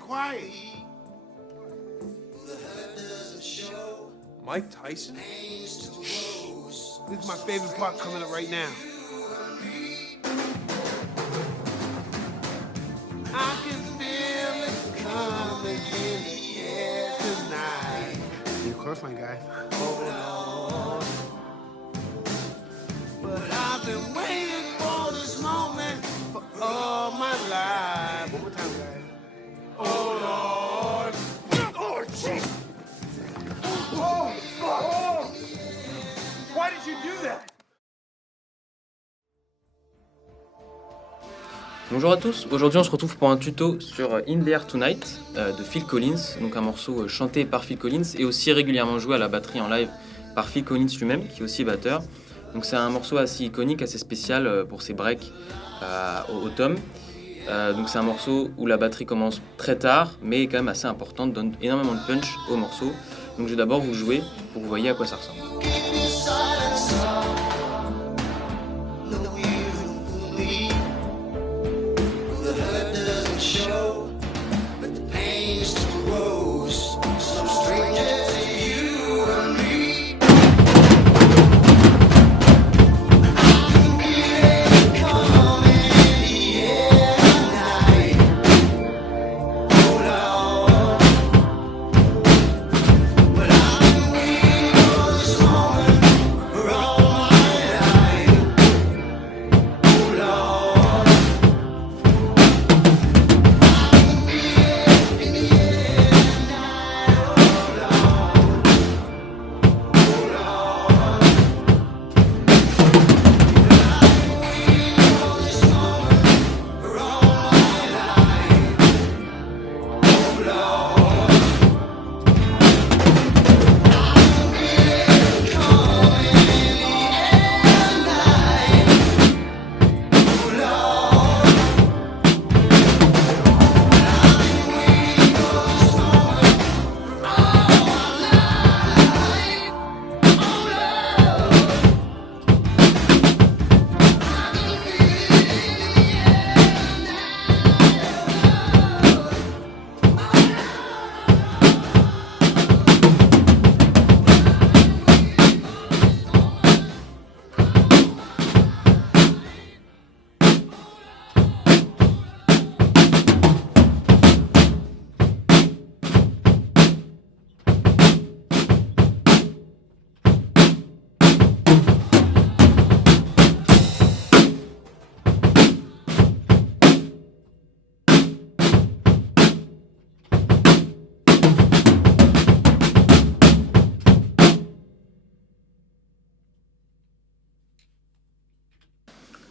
quiet. Mike Tyson? This is my favorite part coming up right now. I can feel it coming in the air tonight. You're close, my guy. Hold on. But I've been waiting for this moment for all my life. One more time, guys. Hold on. Oh, jeez! Oh, fuck! Oh. Why did you do that? Bonjour à tous, aujourd'hui on se retrouve pour un tuto sur In the Air Tonight de Phil Collins, donc un morceau chanté par Phil Collins et aussi régulièrement joué à la batterie en live par Phil Collins lui-même, qui est aussi batteur. Donc c'est un morceau assez iconique, assez spécial pour ses breaks au tom. Donc c'est un morceau où la batterie commence très tard, mais est quand même assez importante, donne énormément de punch au morceau. Donc je vais d'abord vous le jouer pour que vous voyez à quoi ça ressemble.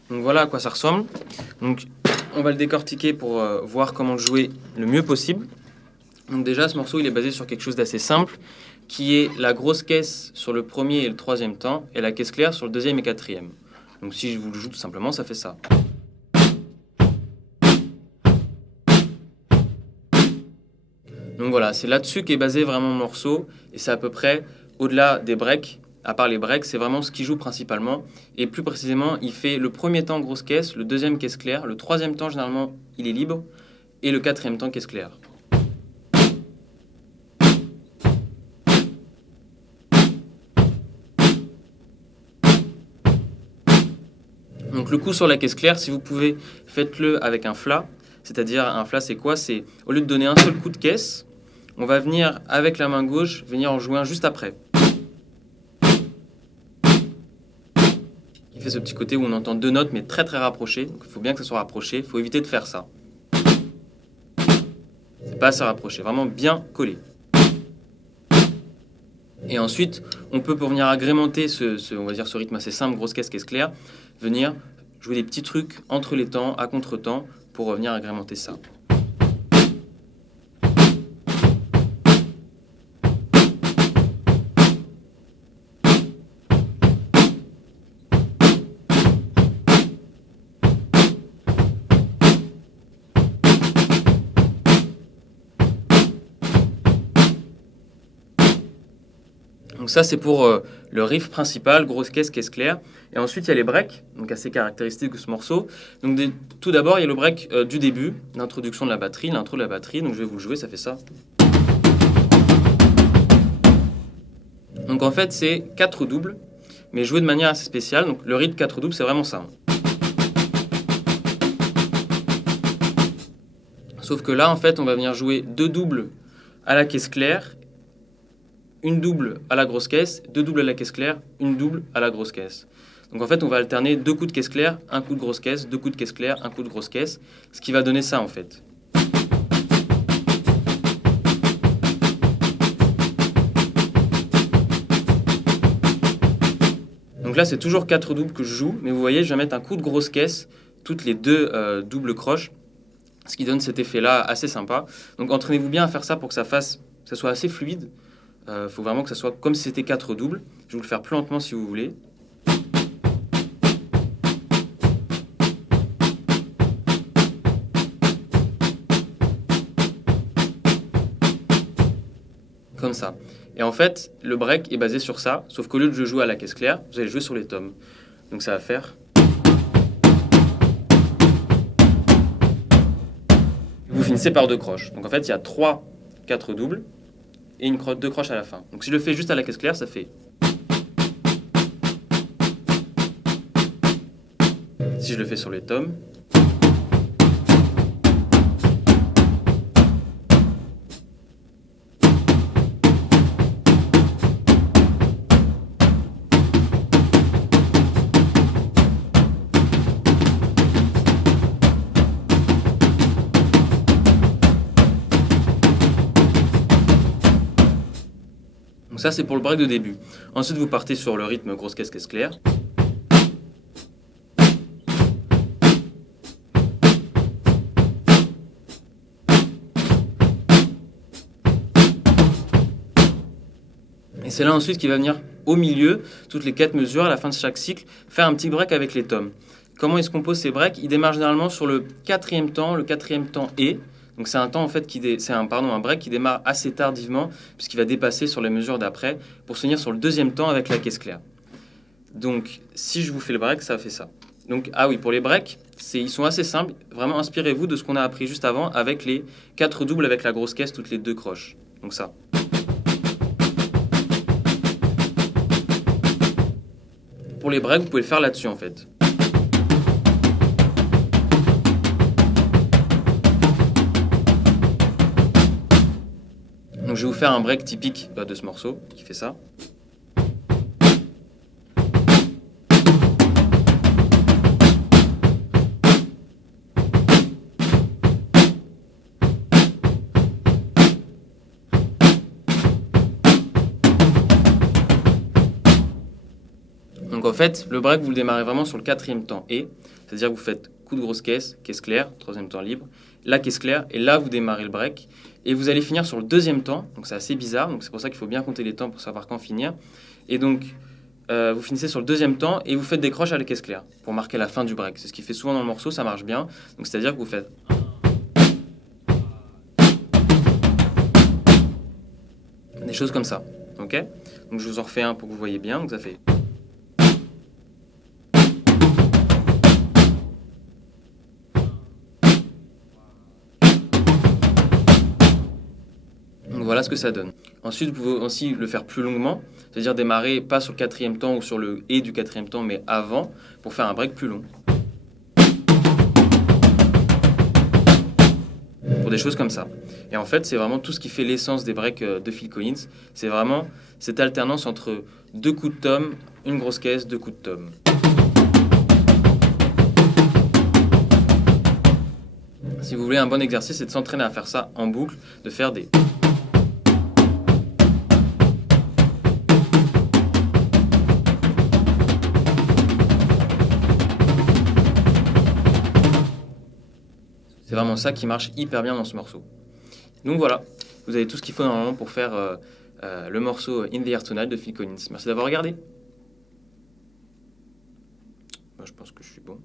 Donc voilà à quoi ça ressemble. Donc on va le décortiquer pour voir comment le jouer le mieux possible. Donc déjà ce morceau il est basé sur quelque chose d'assez simple qui est la grosse caisse sur le premier et le troisième temps et la caisse claire sur le deuxième et quatrième. Donc si je vous le joue tout simplement ça fait ça. Donc voilà, c'est là-dessus qu'est basé vraiment le morceau et c'est à peu près au-delà des breaks. À part les breaks, c'est vraiment ce qu'il joue principalement. Et plus précisément, il fait le premier temps grosse caisse, le deuxième caisse claire, le troisième temps généralement il est libre, et le quatrième temps caisse claire. Donc le coup sur la caisse claire, si vous pouvez, faites-le avec un flat. C'est-à-dire un flat c'est quoi? C'est au lieu de donner un seul coup de caisse, on va venir avec la main gauche, venir en jouer un juste après. Il fait ce petit côté où on entend deux notes mais très très rapprochées, donc il faut bien que ça soit rapproché, il faut éviter de faire ça. C'est pas assez rapproché, vraiment bien collé. Et ensuite, on peut pour venir agrémenter on va dire ce rythme assez simple, grosse caisse claire, venir jouer des petits trucs entre les temps, à contre-temps, pour revenir agrémenter ça. Donc ça, c'est pour le riff principal, grosse caisse claire. Et ensuite, il y a les breaks, donc assez caractéristiques de ce morceau. Donc tout d'abord, il y a le break du début, l'introduction de la batterie, l'intro de la batterie. Donc je vais vous le jouer, ça fait ça. Donc en fait, c'est 4 doubles, mais joué de manière assez spéciale. Donc le rythme 4 doubles, c'est vraiment ça. Sauf que là, en fait, on va venir jouer 2 doubles à la caisse claire, une double à la grosse caisse, 2 doubles à la caisse claire, une double à la grosse caisse. Donc en fait, on va alterner 2 coups de caisse claire, un coup de grosse caisse, 2 coups de caisse claire, un coup de grosse caisse, ce qui va donner ça en fait. Donc là, c'est toujours 4 doubles que je joue, mais vous voyez, je vais mettre un coup de grosse caisse, toutes les 2 doubles croches, ce qui donne cet effet-là assez sympa. Donc entraînez-vous bien à faire ça pour que ça soit assez fluide. Faut vraiment que ça soit comme si c'était 4 doubles. Je vais vous le faire plus lentement si vous voulez. Comme ça. Et en fait, le break est basé sur ça, sauf qu'au lieu de jouer à la caisse claire, vous allez jouer sur les tomes. Donc ça va faire... Vous finissez par 2 croches. Donc en fait, il y a 3 4 doubles et 2 croches à la fin. Donc si je le fais juste à la caisse claire, ça fait... Si je le fais sur les tomes... Donc ça, c'est pour le break de début. Ensuite, vous partez sur le rythme grosse caisse claire. Et c'est là ensuite qu'il va venir au milieu, toutes les 4 mesures, à la fin de chaque cycle, faire un petit break avec les tomes. Comment il se compose ces breaks? Il démarre généralement sur le 4e temps, le 4e temps et... Donc c'est un temps en fait un break qui démarre assez tardivement puisqu'il va dépasser sur les mesures d'après pour se finir sur le 2e temps avec la caisse claire. Donc si je vous fais le break, ça fait ça. Donc ah oui, pour les breaks, ils sont assez simples. Vraiment inspirez-vous de ce qu'on a appris juste avant avec les 4 doubles avec la grosse caisse toutes les 2 croches. Donc ça. Pour les breaks, vous pouvez le faire là-dessus en fait. Donc je vais vous faire un break typique de ce morceau qui fait ça. Donc en fait, le break, vous le démarrez vraiment sur le 4e temps et, c'est-à-dire que vous faites coup de grosse caisse claire, 3e temps libre, la caisse claire, et là vous démarrez le break. Et vous allez finir sur le 2e temps, donc c'est assez bizarre, donc c'est pour ça qu'il faut bien compter les temps pour savoir quand finir. Et donc, vous finissez sur le 2e temps et vous faites des croches à la caisse claire pour marquer la fin du break. C'est ce qui fait souvent dans le morceau, ça marche bien. Donc c'est-à-dire que vous faites... des choses comme ça, ok? Donc je vous en refais un pour que vous voyez bien, donc ça fait... Donc voilà ce que ça donne. Ensuite, vous pouvez aussi le faire plus longuement, c'est-à-dire démarrer pas sur le 4e temps ou sur le et du 4e temps, mais avant, pour faire un break plus long. Pour des choses comme ça. Et en fait, c'est vraiment tout ce qui fait l'essence des breaks de Phil Collins. C'est vraiment cette alternance entre 2 coups de tom, une grosse caisse, 2 coups de tom. Si vous voulez un bon exercice, c'est de s'entraîner à faire ça en boucle, de faire des... C'est vraiment ça qui marche hyper bien dans ce morceau. Donc voilà, vous avez tout ce qu'il faut normalement pour faire le morceau In the Air Tonight de Phil Collins. Merci d'avoir regardé. Moi, je pense que je suis bon.